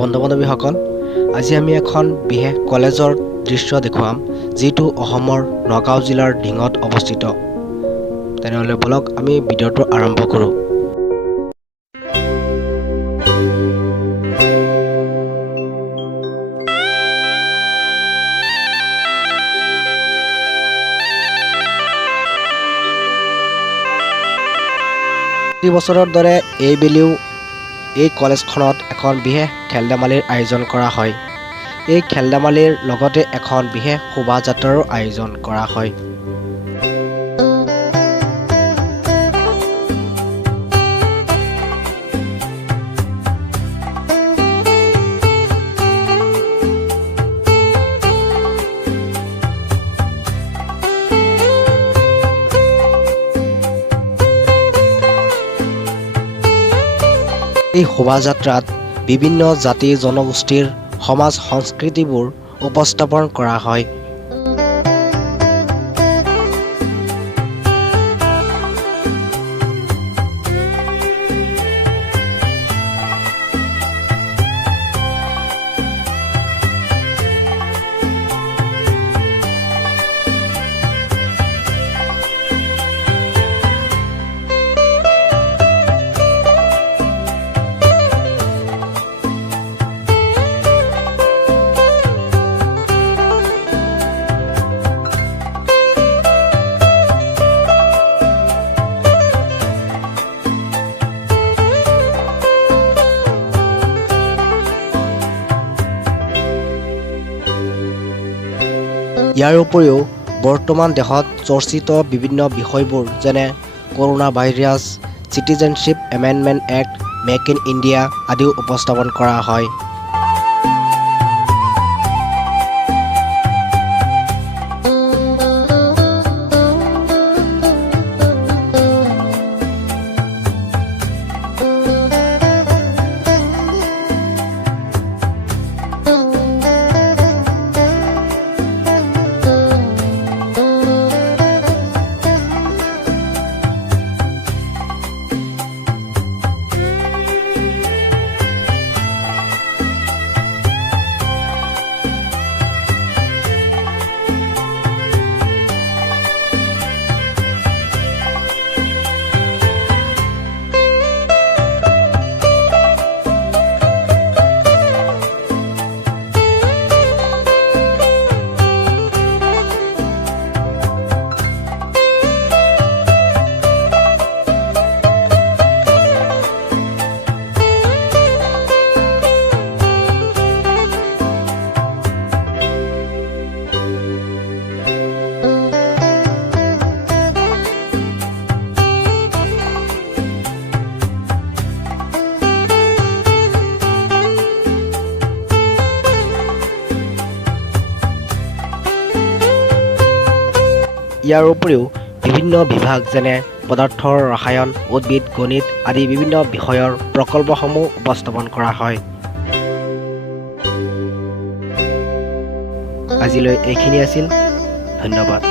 বন্ধু-বান্ধৱীসকল, আজি আমি এখন বিশেষ কলেজৰ দৃশ্য দেখুৱাম যিটো অসমৰ নগাঁও জিলাৰ ঢিঙত অৱস্থিত। তেনেহ'লে বলক আমি ভিডিঅ'টো আৰম্ভ কৰোঁ। প্ৰতি বছৰৰ দৰে এইবেলিও এই কলেজখনত এখন বিশেষ খেল-ধেমালিৰ আয়োজন কৰা হয়। এই খেল-ধেমালিৰ লগতে এখন বিশেষ শোভাযাত্ৰাৰো আয়োজন কৰা হয়। এই শোভাযাত্ৰাত বিভিন্ন জাতি জনগোষ্ঠীৰ সমাজ সংস্কৃতিবোৰ উপস্থাপন কৰা হয়। ইয়াৰ উপৰিও বৰ্তমান দেশত চৰ্চিত বিভিন্ন বিষয়বোৰ যেনে corona virus, citizenship amendment act, make in India আদিও উপস্থাপন কৰা হয়। ইয়াৰ উপৰিও বিভিন্ন বিভাগ যেনে পদাৰ্থ ৰসায়ন, উদ্ভিদ, গণিত আদি বিভিন্ন বিষয়ৰ প্ৰকল্পসমূহ উপস্থাপন কৰা হয়। আজিলৈ এইখিনি আছিল। ধন্যবাদ।